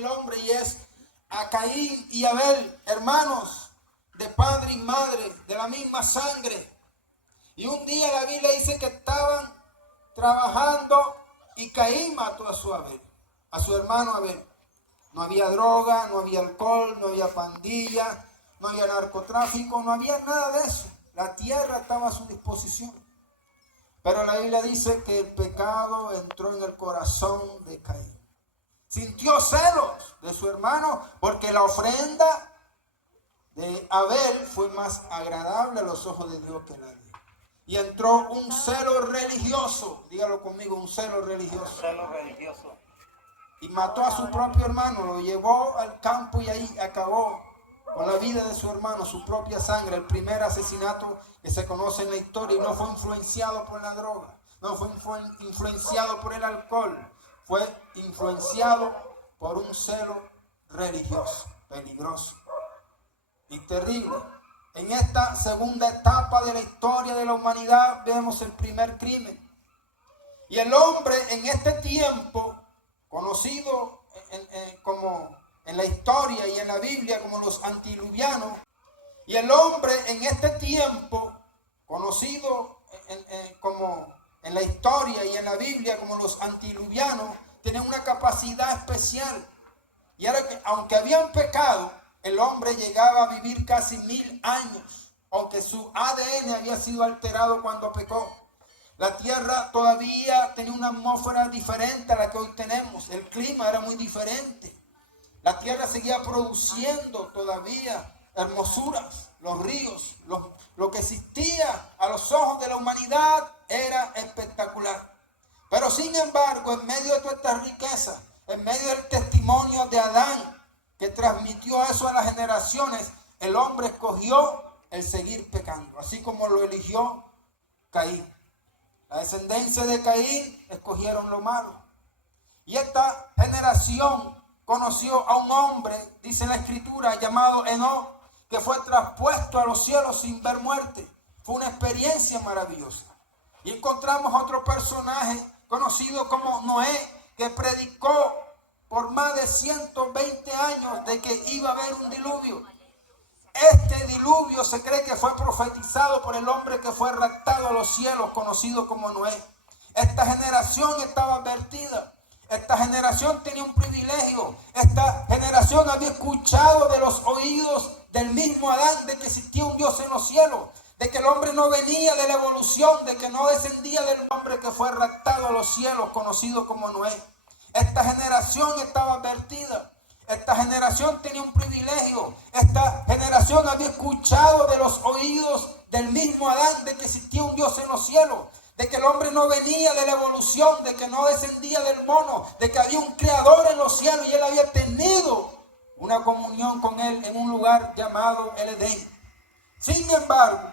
el hombre, y es a Caín y Abel, hermanos de padre y madre, de la misma sangre. Y un día la Biblia dice que estaban trabajando y Caín mató a su hermano Abel. No había droga, no había alcohol, no había pandilla, no había narcotráfico, no había nada de eso. La tierra estaba a su disposición. Pero la Biblia dice que el pecado entró en el corazón de Caín. Sintió celos de su hermano porque la ofrenda de Abel fue más agradable a los ojos de Dios que la de él. Y entró un celo religioso, dígalo conmigo, un celo religioso. Un celo religioso. Y mató a su propio hermano, lo llevó al campo y ahí acabó con la vida de su hermano, su propia sangre. El primer asesinato que se conoce en la historia, y no fue influenciado por la droga, no fue influenciado por el alcohol, fue influenciado por un celo religioso, peligroso y terrible. En esta segunda etapa de la historia de la humanidad vemos el primer crimen. Y el hombre en este tiempo, conocido como en la historia y en la Biblia como los antediluvianos, y el hombre en este tiempo, conocido como en la historia y en la Biblia como los antediluvianos, tiene una capacidad especial. Y era que, aunque habían pecado, el hombre llegaba a vivir casi 1000 años, aunque su ADN había sido alterado cuando pecó. La tierra todavía tenía una atmósfera diferente a la que hoy tenemos. El clima era muy diferente. La tierra seguía produciendo todavía hermosuras. Los ríos, lo que existía a los ojos de la humanidad era espectacular. Pero sin embargo, en medio de toda esta riqueza, en medio del testimonio de Adán, que transmitió eso a las generaciones, el hombre escogió el seguir pecando, así como lo eligió Caín. La descendencia de Caín escogieron lo malo. Y esta generación conoció a un hombre, dice la escritura, llamado Enoc, que fue traspuesto a los cielos sin ver muerte. Fue una experiencia maravillosa. Y encontramos otro personaje conocido como Noé, que predicó por más de 120 años de que iba a haber un diluvio. Este diluvio se cree que fue profetizado por el hombre que fue raptado a los cielos, conocido como Noé. Esta generación estaba advertida. Esta generación tenía un privilegio. Esta generación había escuchado de los oídos del mismo Adán de que existía un Dios en los cielos, de que el hombre no venía de la evolución, de que no descendía del hombre que fue raptado a los cielos, conocido como Noé. Esta generación estaba advertida. Esta generación tenía un privilegio. Esta generación había escuchado de los oídos del mismo Adán de que existía un Dios en los cielos, de que el hombre no venía de la evolución, de que no descendía del mono, de que había un creador en los cielos y él había tenido una comunión con él en un lugar llamado el Edén. Sin embargo,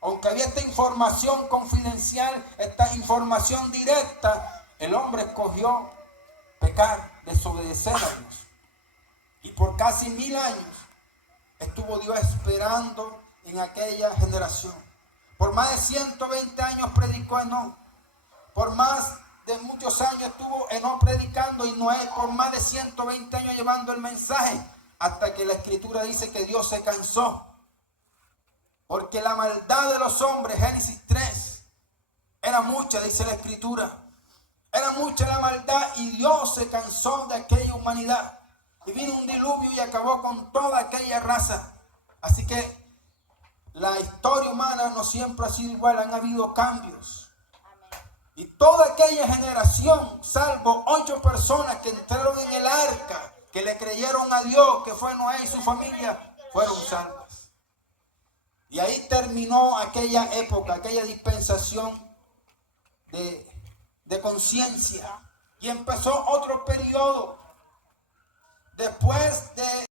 aunque había esta información confidencial, esta información directa, el hombre escogió pecar, desobedecer a Dios. Y por casi 1000 años estuvo Dios esperando en aquella generación. Por más de 120 años predicó Enoc. Por más de muchos años estuvo Enoc predicando y Noé por más de 120 años llevando el mensaje. Hasta que la escritura dice que Dios se cansó. Porque la maldad de los hombres, Génesis 3, era mucha, dice la escritura. Era mucha la maldad y Dios se cansó de aquella humanidad. Y vino un diluvio y acabó con toda aquella raza. Así que la historia humana no siempre ha sido igual, han habido cambios. Y toda aquella generación, salvo 8 personas que entraron en el arca, que le creyeron a Dios, que fue Noé y su familia, fueron salvas. Y ahí terminó aquella época, aquella dispensación de conciencia. Y empezó otro periodo. Después de